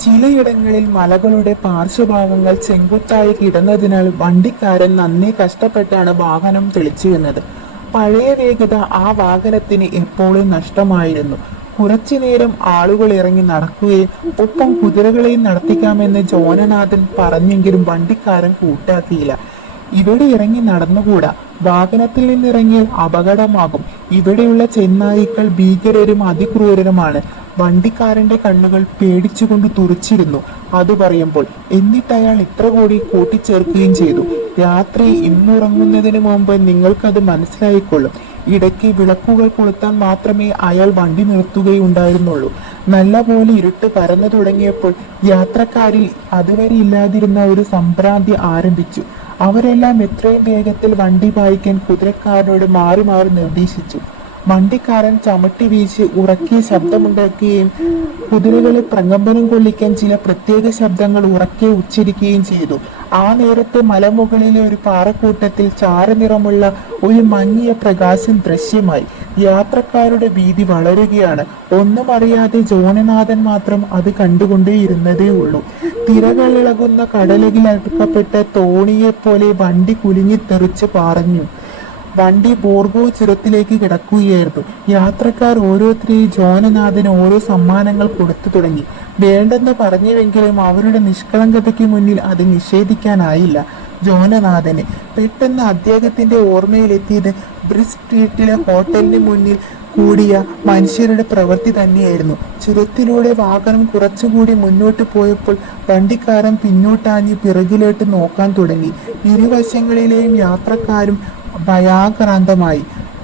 ചിലയിടങ്ങളിൽ മലകളുടെ പാർശ്വഭാഗങ്ങൾ ചെങ്കുത്തായി കിടന്നതിനാൽ വണ്ടിക്കാരൻ നന്നേ കഷ്ടപ്പെട്ടാണ് വാഹനം തെളിച്ചിരുന്നത്. പഴയ വേഗത ആ വാഹനത്തിന് എപ്പോഴും നഷ്ടമായിരുന്നു. കുറച്ചു നേരം ആളുകൾ ഇറങ്ങി നടക്കുകയും ഒപ്പം കുതിരകളെയും നടത്തിക്കാമെന്ന് ജോനനാഥൻ പറഞ്ഞെങ്കിലും വണ്ടിക്കാരൻ കൂട്ടാക്കിയില്ല. ഇവിടെ ഇറങ്ങി നടന്നുകൂടാ. വാഹനത്തിൽ നിന്നിറങ്ങിയാൽ അപകടമാകും. ഇവിടെയുള്ള ചെന്നായിക്കൾ ഭീകരരും അതിക്രൂരരുമാണ്. വണ്ടിക്കാരന്റെ കണ്ണുകൾ പേടിച്ചുകൊണ്ട് തുറച്ചിരുന്നു. അത് പറയുമ്പോൾ എന്നിട്ട് അയാൾ ഇത്ര കൂടി കൂട്ടിച്ചേർക്കുകയും ചെയ്തു. രാത്രി ഇന്നുറങ്ങുന്നതിന് മുമ്പ് നിങ്ങൾക്കത് മനസ്സിലായിക്കൊള്ളും. ഇടയ്ക്ക് വിളക്കുകൾ കൊളുത്താൻ മാത്രമേ അയാൾ വണ്ടി നിർത്തുകയുണ്ടായിരുന്നുള്ളൂ. നല്ലപോലെ ഇരുട്ട് പരന്നു തുടങ്ങിയപ്പോൾ യാത്രക്കാരിൽ അതുവരെ ഇല്ലാതിരുന്ന ഒരു സംഭ്രാന്തി ആരംഭിച്ചു. അവരെല്ലാം എത്രയും വേഗത്തിൽ വണ്ടി പായിക്കാൻ കുതിരക്കാരനോട് മാറി മാറി നിർദ്ദേശിച്ചു. വണ്ടിക്കാരൻ ചമട്ടി വീശി ഉറക്കി ശബ്ദമുണ്ടാക്കുകയും കുതിരകളെ പ്രകമ്പനം കൊള്ളിക്കാൻ ചില പ്രത്യേക ശബ്ദങ്ങൾ ഉറക്കെ ഉച്ചരിക്കുകയും ചെയ്തു. ആ നേരത്തെ മലമുകളിലെ ഒരു പാറക്കൂട്ടത്തിൽ ചാരനിറമുള്ള ഒരു മങ്ങിയ പ്രകാശം ദൃശ്യമായി. യാത്രക്കാരുടെ ഭീതി വളരുകയാണ്. ഒന്നും അറിയാതെ ജോനനാഥൻ മാത്രം അത് കണ്ടുകൊണ്ടേയിരുന്നതേ ഉള്ളൂ. തിരകളിളകുന്ന കടലകിൽ അടുക്കപ്പെട്ട തോണിയെപ്പോലെ വണ്ടി കുലുങ്ങി തെറിച്ച് പറഞ്ഞു. വണ്ടി ബോർഗോ ചുരത്തിലേക്ക് കിടക്കുകയായിരുന്നു. യാത്രക്കാർ ഓരോരുത്തരെയും ജോനനാഥന് ഓരോ സമ്മാനങ്ങൾ കൊടുത്തു തുടങ്ങി. വേണ്ടെന്ന് പറഞ്ഞുവെങ്കിലും അവരുടെ നിഷ്കളങ്കതയ്ക്ക് മുന്നിൽ അത് നിഷേധിക്കാനായില്ല. ജോനനാഥന് പെട്ടെന്ന് അദ്ദേഹത്തിന്റെ ഓർമ്മയിലെത്തിയത് ബ്രിസ് സ്ട്രീറ്റിലെ ഹോട്ടലിന് മുന്നിൽ കൂടിയ മനുഷ്യരുടെ പ്രവൃത്തി തന്നെയായിരുന്നു. ചുരത്തിലൂടെ വാഹനം കുറച്ചുകൂടി മുന്നോട്ട് പോയപ്പോൾ വണ്ടിക്കാരൻ പിന്നോട്ടാഞ്ഞ് പിറകിലോട്ട് നോക്കാൻ തുടങ്ങി. ഇരുവശങ്ങളിലെയും യാത്രക്കാരും ഭയാക്രാന്തമായി.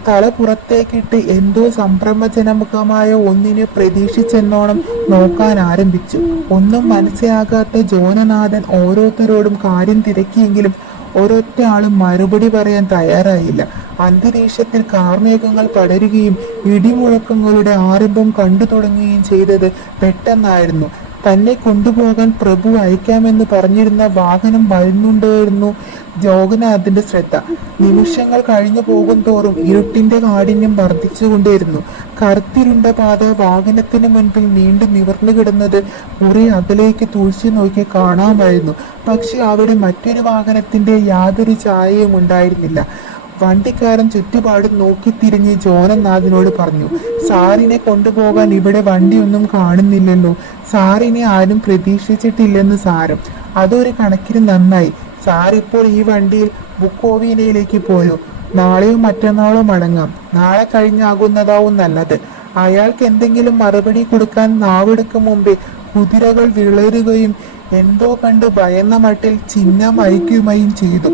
തല പുറത്തേക്കിട്ട് എന്തോ സംരംഭജനമുഖമായ ഒന്നിനെ പ്രതീക്ഷിച്ചെന്നോണം നോക്കാൻ ആരംഭിച്ചു. ഒന്നും മനസ്സിലാകാത്ത ജോനനാഥൻ ഓരോരുത്തരോടും കാര്യം തിരക്കിയെങ്കിലും ഒരൊറ്റ ആളും മറുപടി പറയാൻ തയ്യാറായില്ല. അന്തരീക്ഷത്തിൽ കാർമേഘങ്ങൾ പടരുകയും ഇടിമുഴക്കങ്ങളുടെ ആരംഭം കണ്ടു തുടങ്ങുകയും ചെയ്തത് പെട്ടെന്നായിരുന്നു. തന്നെ കൊണ്ടുപോകാൻ പ്രഭു അയക്കാമെന്ന് പറഞ്ഞിരുന്ന വാഹനം വരുന്നുണ്ടായിരുന്നു. ജോഗനാഥിന്റെ ശ്രദ്ധ. നിമിഷങ്ങൾ കഴിഞ്ഞു പോകും തോറും ഇരുട്ടിന്റെ കാഠിന്യം വർദ്ധിച്ചുകൊണ്ടേയിരുന്നു. കറുത്തിരുണ്ട പാത വാഹനത്തിന് മുൻപിൽ നീണ്ടു നിവർന്നു കിടന്നത് മുറി അകലേക്ക് തൂശി നോക്കി കാണാമായിരുന്നു. പക്ഷെ അവിടെ മറ്റൊരു വാഹനത്തിന്റെ യാതൊരു ചായയും ഉണ്ടായിരുന്നില്ല. വണ്ടിക്കാരൻ ചുറ്റുപാടും നോക്കിത്തിരിഞ്ഞ് ജോനനാഥിനോട് പറഞ്ഞു സാറിനെ കൊണ്ടുപോകാൻ ഇവിടെ വണ്ടിയൊന്നും കാണുന്നില്ലല്ലോ. സാറിനെ ആരും പ്രതീക്ഷിച്ചിട്ടില്ലെന്ന് സാരം. അതൊരു കണക്കിന് നന്നായി. സാർ ഇപ്പോൾ ഈ വണ്ടിയിൽ ബുക്കോവീനയിലേക്ക് പോയു? നാളെയും മറ്റന്നാളും അടങ്ങാം. നാളെ കഴിഞ്ഞാകുന്നതാവും നല്ലത്. അയാൾക്ക് എന്തെങ്കിലും മറുപടി കൊടുക്കാൻ നാവെടുക്കും മുമ്പേ കുതിരകൾ വിളരുകയും എന്തോ കണ്ട് ഭയന്ന മട്ടിൽ ചിഹ്നം അയക്കുകയും ചെയ്തു.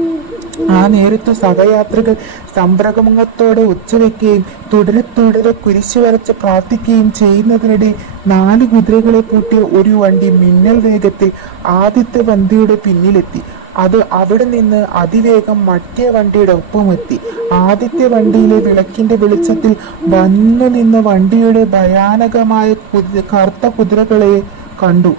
ആ നേരത്ത് സഹയാത്രികൾ സംഭ്രമത്തോടെ ഉച്ചവെക്കുകയും തുടരെ തുടരെ കുരിശു വരച്ച് പ്രാർത്ഥിക്കുകയും ചെയ്യുന്നതിനിടെ നാല് കുതിരകളെ പൂട്ടിയ ഒരു വണ്ടി മിന്നൽ വേഗത്തിൽ ആദ്യത്തെ വണ്ടിയുടെ പിന്നിലെത്തി. അത് അവിടെ നിന്ന് അതിവേഗം മറ്റേ വണ്ടിയുടെ ഒപ്പമെത്തി ആദ്യത്തെ വണ്ടിയിലെ വിളക്കിന്റെ വെളിച്ചത്തിൽ വന്നു നിന്ന വണ്ടിയുടെ ഭയാനകമായ കറുത്ത കുതിരകളെ കണ്ടു.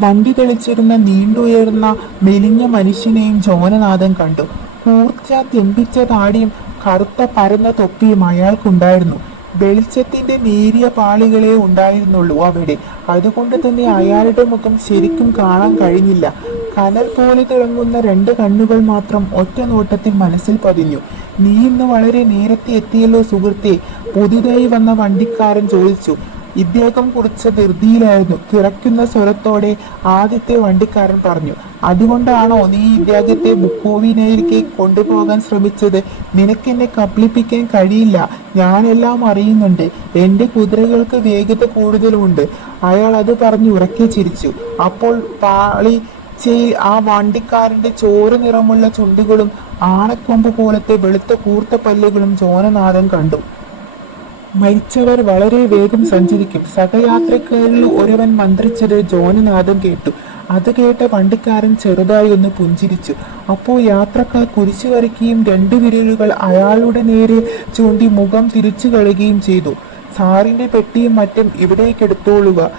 വണ്ടി തെളിച്ചിരുന്ന നീണ്ടുയർന്ന മെലിഞ്ഞ മനുഷ്യനെയും ജോനനാഥൻ കണ്ടു. കൂർച്ച തെമ്പിച്ച താടിയും കറുത്ത പരന്ന തൊപ്പിയും അയാൾക്കുണ്ടായിരുന്നു. വെളിച്ചത്തിന്റെ നേരിയ പാളികളെ ഉണ്ടായിരുന്നുള്ളൂ അവിടെ. അതുകൊണ്ട് തന്നെ അയാളുടെ മുഖം ശരിക്കും കാണാൻ കഴിഞ്ഞില്ല. കനൽ പോലെ തിളങ്ങുന്ന രണ്ട് കണ്ണുകൾ മാത്രം ഒറ്റ നോട്ടത്തിൽ മനസ്സിൽ പതിഞ്ഞു. നീ ഇന്ന് വളരെ നേരത്തെ എത്തിയല്ലോ സുഹൃത്തെ പുതുതായി വന്ന വണ്ടിക്കാരൻ ചോദിച്ചു. ഇദ്ദേഹം കുറിച്ച് ധൃതിയിലായിരുന്നു. കിറക്കുന്ന സ്വരത്തോടെ ആദ്യത്തെ വണ്ടിക്കാരൻ പറഞ്ഞു അതുകൊണ്ടാണോ നീ ഇദ്ദേഹത്തെ ബുക്കോവിനയിലേക്ക് കൊണ്ടുപോകാൻ ശ്രമിച്ചത്? നിനക്കെന്നെ കബളിപ്പിക്കാൻ കഴിയില്ല. ഞാനെല്ലാം അറിയുന്നുണ്ട്. എന്റെ കുതിരകൾക്ക് വേഗത കൂടുതലുണ്ട് അയാൾ അത് പറഞ്ഞ് ഉറക്കെ ചിരിച്ചു. അപ്പോൾ പാളി ചെയ് ആ വണ്ടിക്കാരന്റെ ചോര നിറമുള്ള ചുണ്ടുകളും ആണക്കൊമ്പ് പോലത്തെ വെളുത്ത കൂർത്ത പല്ലുകളും ജോനനാഥൻ കണ്ടു. മരിച്ചവർ വളരെ വേഗം സഞ്ചരിക്കും. സഹയാത്രക്കാരിൽ ഒരുവൻ മന്ത്രിച്ചത് ജോനനാഥം കേട്ടു. അത് കേട്ട വണ്ടിക്കാരൻ ചെറുതായി ഒന്ന് പുഞ്ചിരിച്ചു. അപ്പോൾ യാത്രക്കാർ കുരിശു വരയ്ക്കുകയും രണ്ടു വിരലുകൾ അയാളുടെ നേരെ ചൂണ്ടി മുഖം തിരിച്ചു കളയുകയും ചെയ്തു. സാറിന്റെ പെട്ടിയും മറ്റും ഇവിടേക്ക് എടുത്തോളുക.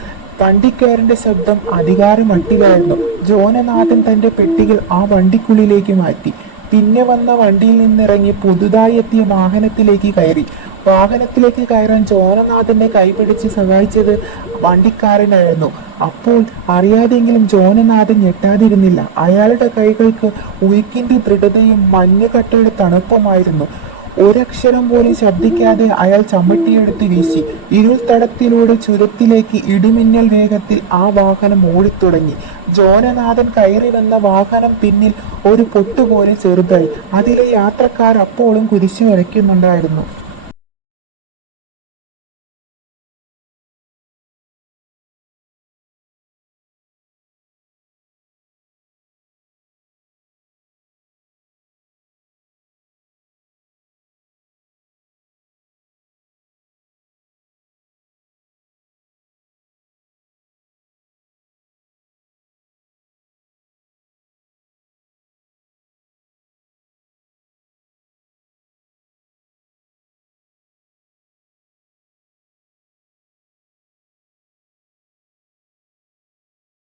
വണ്ടിക്കാരന്റെ ശബ്ദം അധികാരമട്ടിലായിരുന്നു. ജോനനാഥൻ തന്റെ പെട്ടികൾ ആ വണ്ടിക്കുള്ളിലേക്ക് മാറ്റി. പിന്നെ വന്ന വണ്ടിയിൽ നിന്നിറങ്ങി പുതുതായി എത്തിയ വാഹനത്തിലേക്ക് കയറി. വാഹനത്തിലേക്ക് കയറാൻ ജോനനാഥന്റെ കൈപിടിച്ച് സഹായിച്ചത് വണ്ടിക്കാരനായിരുന്നു. അപ്പോൾ അറിയാതെങ്കിലും ജോനനാഥൻ ഞെട്ടാതിരുന്നില്ല. അയാളുടെ കൈകൾക്ക് ഉയിക്കിന്റെ ദൃഢതയും മഞ്ഞുകട്ടയുടെ തണുപ്പുമായിരുന്നു. ഒരക്ഷരം പോലും ശബ്ദിക്കാതെ അയാൾ ചമ്മട്ടിയെടുത്ത് വീശി. ഇരുൾ തടത്തിലൂടെ ചുരത്തിലേക്ക് ഇടിമിന്നൽ വേഗത്തിൽ ആ വാഹനം ഓടിത്തുടങ്ങി. ജോനനാഥൻ കയറി വന്ന വാഹനം പിന്നിൽ ഒരു പൊട്ടുപോലെ ചെറുതായി. അതിലെ യാത്രക്കാർ അപ്പോഴും കുരിശു വരയ്ക്കുന്നുണ്ടായിരുന്നു.